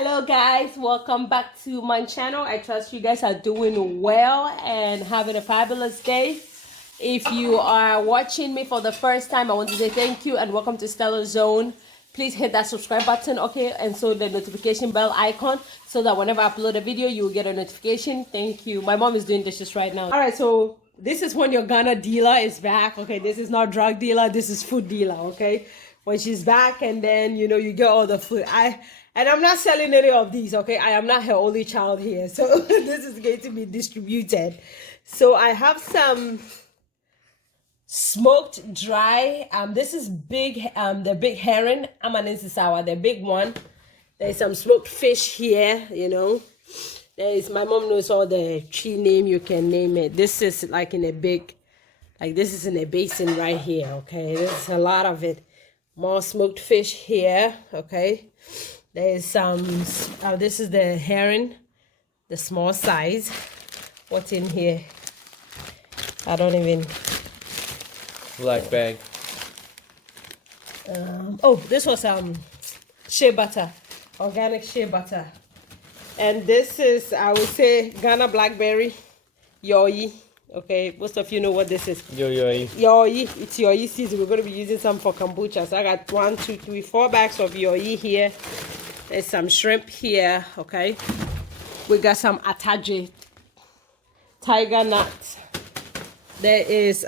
Hello guys, welcome back to my channel. I trust you guys are doing well and having a fabulous day. If you are watching me for the first time, I want to say thank you and welcome to StellaZone. Please hit that subscribe button, okay, and so the notification bell icon, so that whenever I upload a video you will get a notification. Thank you. My mom is doing dishes right now. All right, so this is when your Ghana dealer is back. Okay, this is not drug dealer, this is food dealer. Okay, when she's back, and then you know you get all the food. And I'm not selling any of these, okay? I am not her only child here. So this is going to be distributed. So I have some smoked dry. This is big, the big herring. Amaninsisawa, the big one. There's some smoked fish here, you know. There's, my mom knows all the tree name, you can name it. This is like in a big, like this is in a basin right here, okay? There's a lot of it. More smoked fish here, okay? There's some, this is the herring, the small size. What's in here? I don't even. Black bag. Oh, this was shea butter, organic shea butter. And this is, I would say, Ghana blackberry, yoyi. Okay, most of you know what this is. Yoyi. Yoyi, it's yoyi season. We're going to be using some for kombucha. So I got 1, 2, 3, 4 bags of yoyi here. There's some shrimp here, okay. We got some ataje, tiger nuts. There is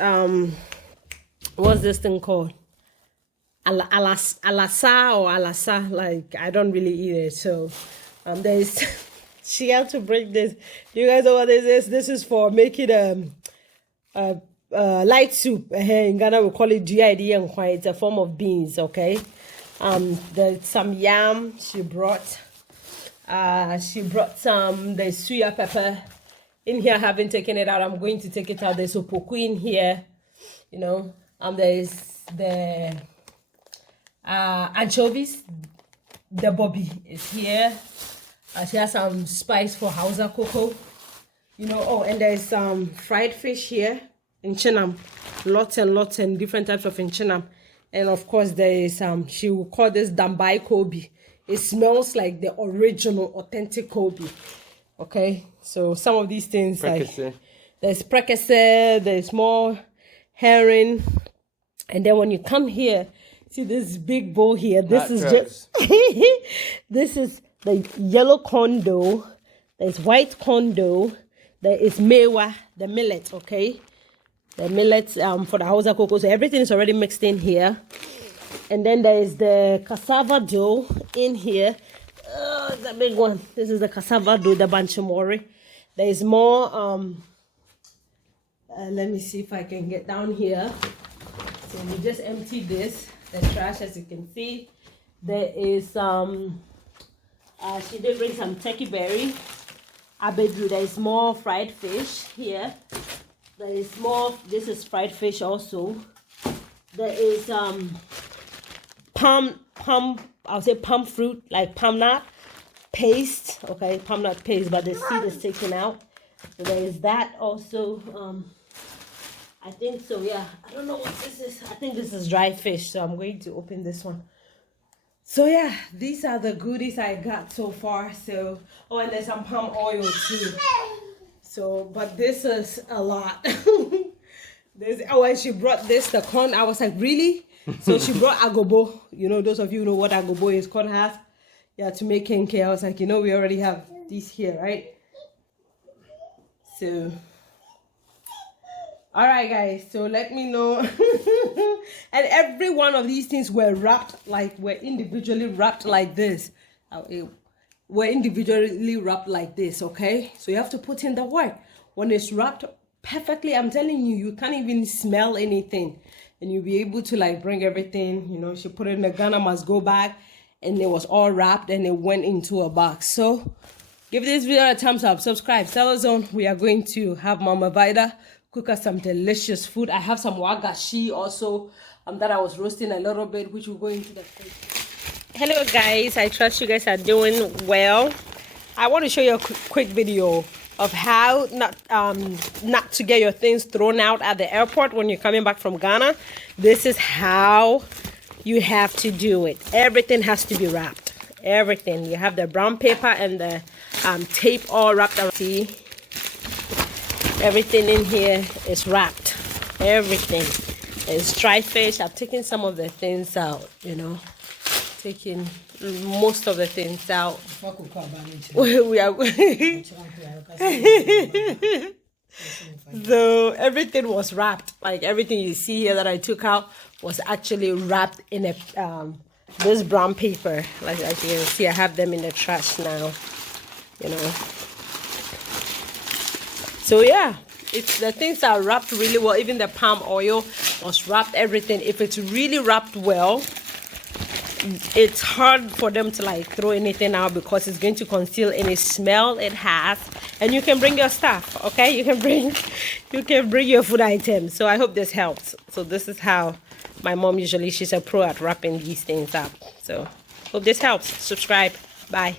what's this thing called? Alasa or alasa, like I don't really eat it. So there's she had to break this. You guys know what this is? This is for making light soup. In Ghana we call it GID and kwai. It's a form of beans, okay. There's some yam she brought. Some the suya pepper in here. I haven't taken it out. I'm going to take it out. There's opoku in here, you know. There's the anchovies. The bobby is here. She has some spice for Hausa cocoa, you know. Oh, and there's some fried fish here in Chinam, lots and lots and different types of in Chinam. And of course there is she will call this Dambai Kobe. It smells like the original authentic Kobe. Okay, so some of these things like there's prekese, there's more herring, and then when you come here, see this big bowl here. This is just this is the yellow corn dough. There's white corn dough. There is mewa, the millet. Okay. The millets for the Hausa cocoa. So everything is already mixed in here. And then there is the cassava dough in here. The big one. This is the cassava dough, the banchimori. There is more. Let me see if I can get down here. So we just empty this, the trash, as you can see. There is she did bring some turkey berry. Abedu. There is more fried fish here. There is more. This is fried fish also. There is I'll say palm fruit, like palm nut paste. Okay, palm nut paste, but the seed is taken out. So there is that also. I think so. Yeah, I don't know what this is. I think this is dry fish. So I'm going to open this one. So yeah, these are the goodies I got so far. So and there's some palm oil too. So, but this is a lot. When she brought this, the corn, I was like, really? So she brought agobo. You know, those of you know what agobo is, corn has. Yeah, to make kenke. I was like, you know, we already have these here, right? So, all right, guys. So let me know. And every one of these things were wrapped, like, were individually wrapped like this. Were individually wrapped like this, okay? So you have to put in the work. When it's wrapped perfectly, I'm telling you, you can't even smell anything. And you'll be able to like bring everything, you know. She put it in the Ghana must go bag and it was all wrapped and it went into a box. So give this video a thumbs up, subscribe. StellaZone, we are going to have Mama Vida cook us some delicious food. I have some wagashi also that I was roasting a little bit, which will go into the fridge. Hello guys, I trust you guys are doing well. I want to show you a quick video of how not to get your things thrown out at the airport when you're coming back from Ghana. This is how you have to do it. Everything has to be wrapped. everything. You have the brown paper and the tape all wrapped around. See, everything in here is wrapped. Everything is dry fish. I've taken some of the things out, you know, taking most of the things out. We are so everything was wrapped. Like everything you see here that I took out was actually wrapped in a this brown paper. Like as you can see, I have them in the trash now, you know. So yeah, it's the things are wrapped really well. Even the palm oil was wrapped, everything. If it's really wrapped well, it's hard for them to like throw anything out because it's going to conceal any smell it has. And you can bring your stuff, okay? You can bring your food items. So I hope this helps. So this is how my mom usually, she's a pro at wrapping these things up. So hope this helps. Subscribe. Bye.